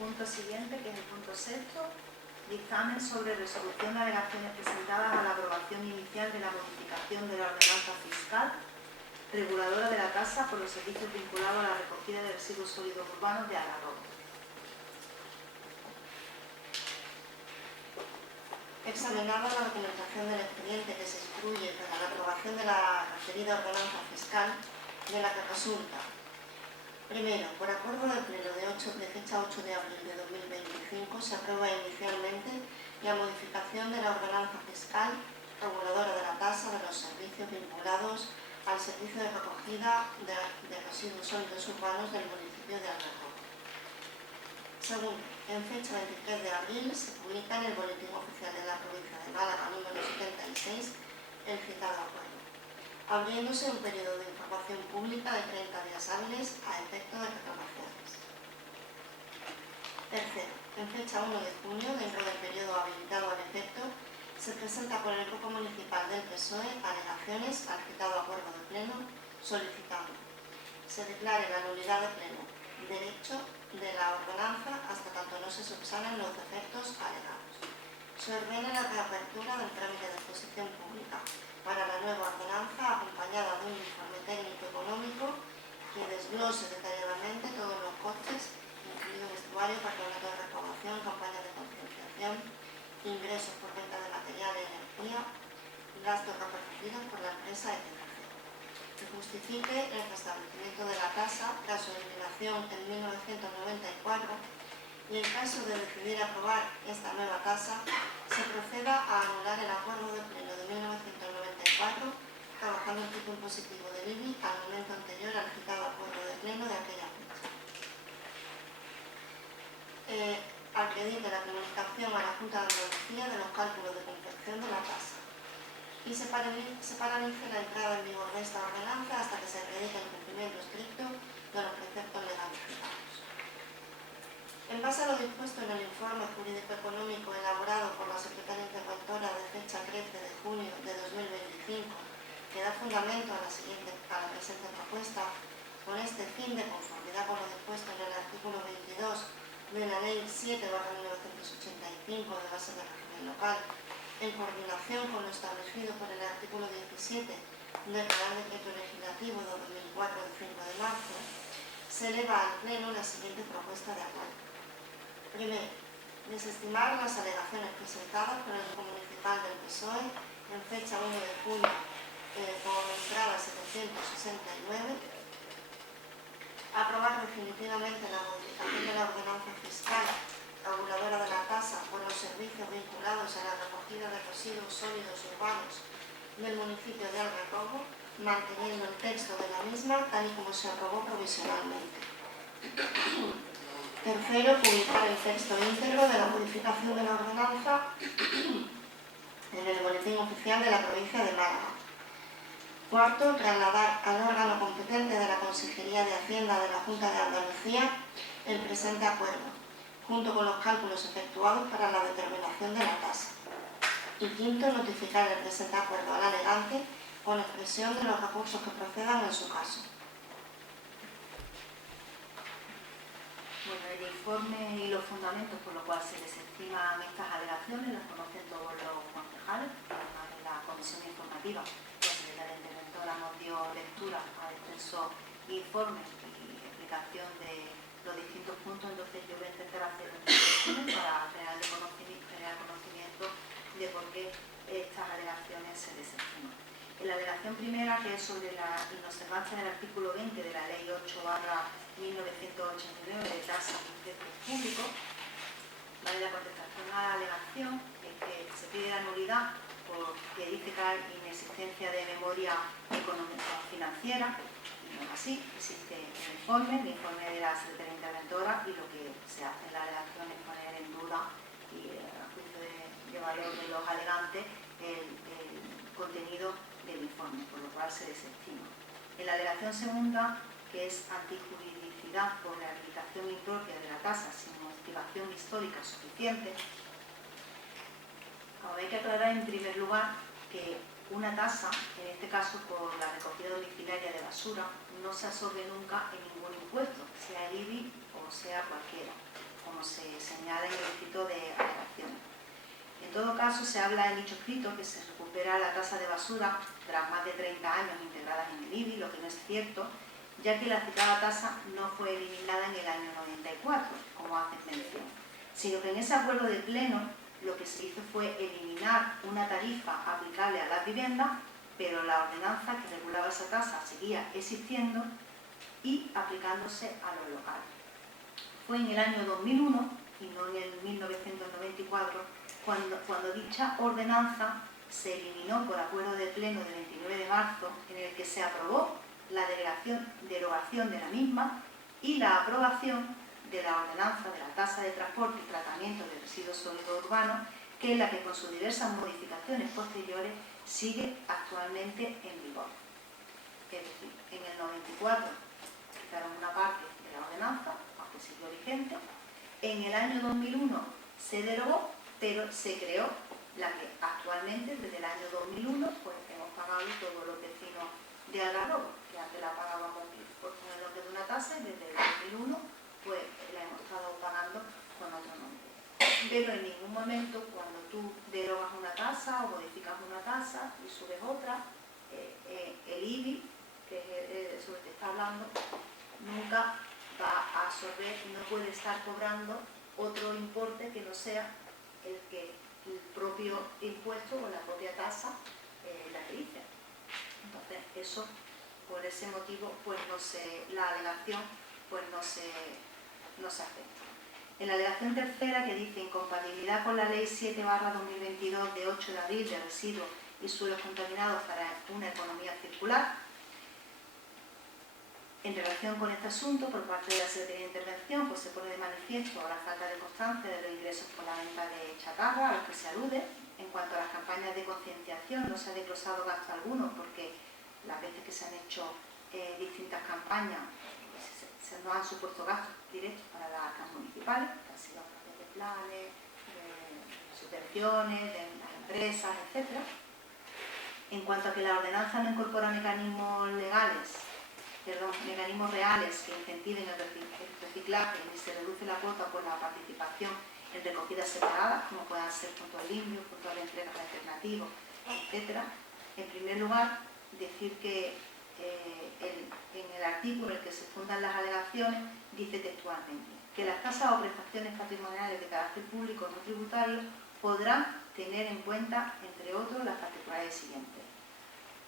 punto siguiente, que es el punto sexto, dictamen sobre resolución de alegaciones presentadas a la aprobación inicial de la modificación de la ordenanza fiscal reguladora de la tasa por los servicios vinculados a la recogida de residuos sólidos urbanos de Algarrobo. Examinada la documentación del expediente que se instruye para la aprobación de la referida ordenanza fiscal, de la que resulta: primero, por acuerdo del Pleno de fecha 8 de abril de 2025, se aprueba inicialmente la modificación de la ordenanza fiscal reguladora de la tasa de los servicios vinculados al servicio de recogida de residuos sólidos urbanos del municipio de Algarrobo. Segundo, en fecha 23 de abril se publica en el Boletín Oficial de la Provincia de Málaga número 76 el citado acuerdo, abriéndose un periodo de información pública de 30 días hábiles a efecto de reclamaciones. Tercero, en fecha 1 de junio, dentro del periodo habilitado al efecto, se presenta por el Grupo Municipal del PSOE alegaciones al citado acuerdo de pleno, solicitando se declare la nulidad de pleno derecho de la ordenanza hasta tanto no se subsanen los defectos alegados. Se ordena la reapertura del trámite de exposición pública para la nueva ordenanza, acompañada de un informe técnico económico que desglose detalladamente todos los costes, incluido vestuario, patronato de recaudación, campañas de concienciación, ingresos por venta de material y energía, gastos repercutidos por la empresa, etc. Se justifique el restablecimiento de la tasa tras su eliminación en 1994 y en caso de decidir aprobar esta nueva tasa, se proceda a anular el acuerdo de pleno de 1994, trabajando el tipo impositivo del IBI al momento anterior al citado acuerdo de pleno de aquella fecha. Acredite la comunicación a la Junta de Andalucía de los cálculos de confección de la tasa y se paralice la entrada en vigor de esta ordenanza hasta que se acredite el cumplimiento estricto de los preceptos legales fijados. En base a lo dispuesto en el informe jurídico-económico elaborado por la Secretaria Interventora de fecha 13 de junio de 2025, que da fundamento a la presente propuesta, con este fin, de conformidad con lo dispuesto en el artículo 22 de la Ley 7/1985 de base de régimen local, en coordinación con lo establecido por el artículo 17 del Real Decreto Legislativo de 2004 de 5 de marzo, se eleva al Pleno la siguiente propuesta de acuerdo. Primero, desestimar las alegaciones presentadas por el Grupo Municipal del PSOE en fecha 1 de junio con entrada 769, aprobar definitivamente la modificación de la ordenanza fiscal reguladora de la tasa por los servicios vinculados a la recogida de residuos sólidos urbanos del municipio de Algarrobo, manteniendo el texto de la misma tal y como se aprobó provisionalmente. Tercero, publicar el texto íntegro de la modificación de la ordenanza en el Boletín Oficial de la Provincia de Málaga. Cuarto, trasladar al órgano competente de la Consejería de Hacienda de la Junta de Andalucía el presente acuerdo, junto con los cálculos efectuados para la determinación de la tasa. Y quinto, notificar el presente acuerdo al alegante con expresión de los recursos que procedan en su caso. Bueno, el informe y los fundamentos por los cuales se desestiman estas alegaciones los conocen todos los concejales. Además, en la comisión informativa, la secretaria interventora nos dio lectura al extenso informe y explicación de los distintos puntos. Entonces yo voy a intentar hacer reflexiones para generar conocimiento de por qué estas alegaciones se desestiman. En la alegación primera, que es sobre la inobservancia del artículo 20 de la Ley 8/1989 de tasas y precios públicos, ¿vale? La contestación a la alegación es que se pide la nulidad porque dice que hay inexistencia de memoria económica financiera, y no es así. Existe el informe de la Secretaria Interventora, y lo que se hace en la alegación es poner en duda y a juicio de valor de los alegantes el contenido del informe, por lo cual se desestima. En la alegación segunda, que es antijuridicidad por la aplicación impropia de la tasa sin motivación histórica suficiente, hay que aclarar en primer lugar que una tasa, en este caso por la recogida domiciliaria de basura, no se absorbe nunca en ningún impuesto, sea el IBI o sea cualquiera. como se señala en el escrito de alegaciones. En todo caso, se habla en dicho escrito que se recupera la tasa de basura tras más de 30 años integradas en el IBI, lo que no es cierto, ya que la citada tasa no fue eliminada en el año 94, como hacen mención, sino que en ese acuerdo de pleno lo que se hizo fue eliminar una tarifa aplicable a las viviendas, pero la ordenanza que regulaba esa tasa seguía existiendo y aplicándose a los locales. Fue en el año 2001 y no en el 1994 cuando dicha ordenanza se eliminó por acuerdo de pleno del 29 de marzo, en el que se aprobó la derogación de la misma y la aprobación de la ordenanza de la tasa de transporte y tratamiento de residuos sólidos urbanos, que es la que con sus diversas modificaciones posteriores sigue actualmente en vigor. Es decir, en el 94 quitaron una parte de la ordenanza, aunque siguió vigente. En el año 2001 se derogó, pero se creó la que actualmente, desde el año 2001, pues hemos pagado todos los vecinos de Algarrobo, que antes la pagábamos por el nombre de una tasa y desde el 2001 pues la hemos estado pagando con otro nombre. Pero en ningún momento, cuando tú derogas una tasa o modificas una tasa y subes otra, el IBI, que es sobre el que está hablando, nunca va a absorber y no puede estar cobrando otro importe que no sea el propio impuesto o la propia tasa la que dice. Entonces, eso, por ese motivo, pues la alegación pues no se afecta. En la alegación tercera, que dice incompatibilidad con la Ley 7/2022 de 8 de abril de residuos y suelos contaminados para una economía circular, en relación con este asunto, por parte de la Secretaría de Intervención, pues se pone de manifiesto la falta de constancia de los ingresos por la venta de chatarra a los que se alude. En cuanto a las campañas de concienciación, no se ha desglosado gasto alguno, porque las veces que se han hecho distintas campañas se nos han supuesto gastos directos para las arcas municipales, que han sido a través de planes, de subvenciones, de las empresas, etc. En cuanto a que la ordenanza no incorpora mecanismos reales que incentiven el reciclaje ni se reduce la cuota por la participación en recogidas separadas, como puedan ser puntos limpios, puntos de entrega alternativos, etc. En primer lugar, decir que en el artículo en el que se fundan las alegaciones dice textualmente que las tasas o prestaciones patrimoniales de carácter público no tributario podrán tener en cuenta, entre otros, las particularidades siguientes: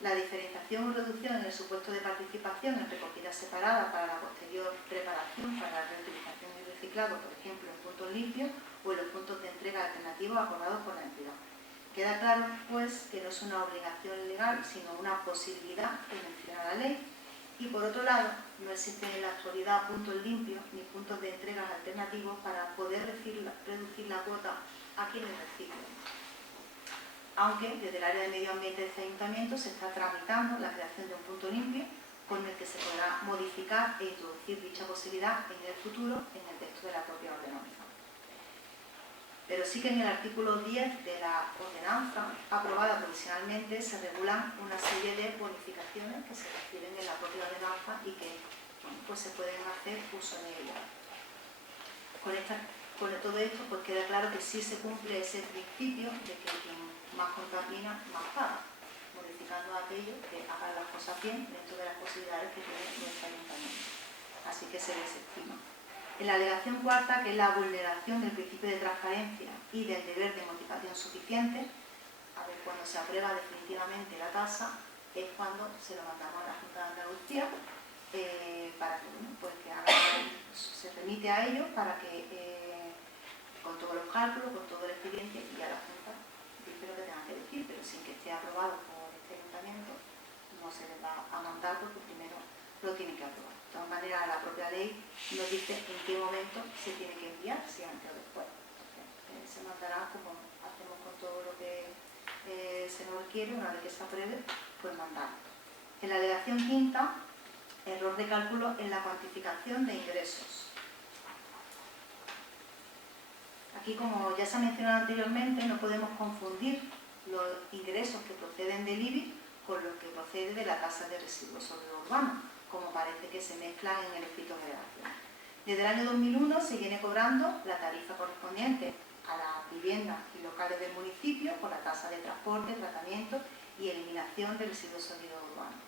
la diferenciación o reducción en el supuesto de participación en recogidas separadas para la posterior preparación para la reutilización y reciclado, por ejemplo, en puntos limpios o en los puntos de entrega alternativos acordados por la entidad. Queda claro, pues, que no es una obligación legal, sino una posibilidad que menciona la ley. Y, por otro lado, no existen en la actualidad puntos limpios ni puntos de entregas alternativos para poder reducir la cuota a quienes reciclen. Aunque desde el área de medio ambiente de este ayuntamiento se está tramitando la creación de un punto limpio con el que se podrá modificar e introducir dicha posibilidad en el futuro en el texto de la propia ordenanza. Pero sí que en el artículo 10 de la ordenanza aprobada provisionalmente se regulan una serie de bonificaciones que se reciben en la propia ordenanza y que pues se pueden hacer uso de ellas. Con todo esto pues queda claro que sí se cumple ese principio de que quien más contamina, más paga, modificando aquello que hagan las cosas bien dentro de las posibilidades que tiene nuestro ayuntamiento. Así que se desestima. En la alegación cuarta, que es la vulneración del principio de transparencia y del deber de motivación suficiente, a ver, cuando se aprueba definitivamente la tasa, es cuando se lo mandamos a la Junta de Andalucía para que, bueno, pues que se remite a ellos para que, con todos los cálculos, con todo el expediente, y a la Junta dice lo que tengan que decir, pero sin que esté aprobado por este ayuntamiento, no se les va a mandar porque primero lo tienen que aprobar. De todas maneras, la propia ley nos dice en qué momento se tiene que enviar, si antes o después. Entonces, se mandará como hacemos con todo lo que se nos requiere, una vez que se apruebe, pues mandar. En la alegación quinta, error de cálculo en la cuantificación de ingresos. Aquí, como ya se ha mencionado anteriormente, no podemos confundir los ingresos que proceden del IBI con los que procede de la tasa de residuos sólidos urbanos, como parece que se mezclan en el escrito de alegación. Desde el año 2001 se viene cobrando la tarifa correspondiente a las viviendas y locales del municipio por la tasa de transporte, tratamiento y eliminación de residuos sólidos urbanos.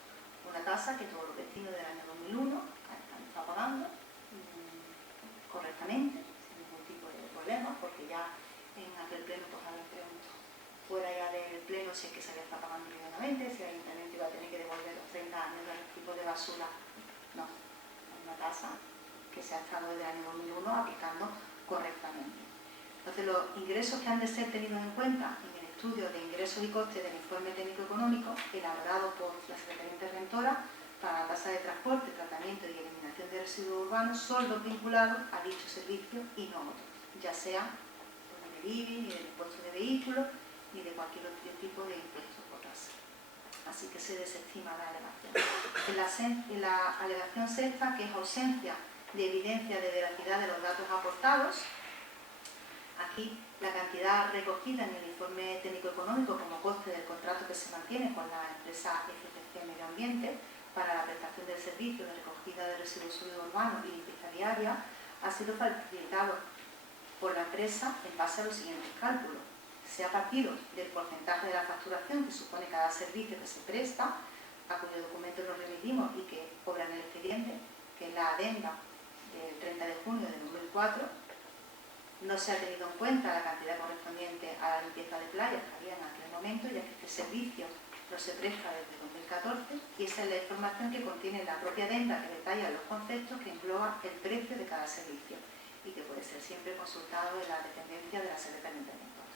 Una tasa que todos los vecinos del año 2001 han estado pagando correctamente, sin ningún tipo de problema, porque ya en aquel pleno, pues había preguntado fuera ya del pleno si es que se había estado pagando inmediatamente, si el ayuntamiento iba a tener que devolver los 30 años de los tipos de basura. No, es una tasa que se ha estado desde el año 2001 aplicando correctamente. Entonces, los ingresos que han de ser tenidos en cuenta en el estudio de ingresos y costes del informe técnico-económico elaborado por la Secretaría Interventora para la tasa de transporte, tratamiento y eliminación de residuos urbanos son los vinculados a dicho servicio y no otros, ya sea ni del IBI, ni del impuesto de vehículos, ni de cualquier otro tipo de impuesto o tasa. Así que se desestima la alegación. En la alegación sexta, que es ausencia de evidencia de veracidad de los datos aportados, aquí la cantidad recogida en el informe técnico-económico como coste del contrato que se mantiene con la empresa FTC Medio Ambiente para la prestación del servicio de recogida de residuos sólidos urbanos y limpieza diaria ha sido facilitado por la empresa en base a los siguientes cálculos. Se ha partido del porcentaje de la facturación que supone cada servicio que se presta, a cuyo documento nos remitimos y que obra en el expediente, que es la adenda del 30 de junio de 2004, no se ha tenido en cuenta la cantidad correspondiente a la limpieza de playas que había en aquel momento, ya que este servicio no se presta desde 2014, y esa es la información que contiene la propia adenda que detalla los conceptos que engloba el precio de cada servicio y que puede ser siempre consultado en la dependencia de la Secretaría Interventora.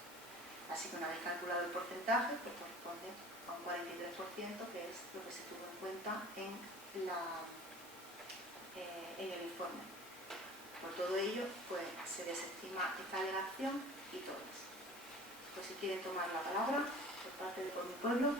Así que una vez calculado el porcentaje, pues corresponde a un 43%, que es lo que se tuvo en cuenta en el informe. Por todo ello, pues se desestima esta alegación y todas. Pues si quieren tomar la palabra por parte de Por mi Pueblo.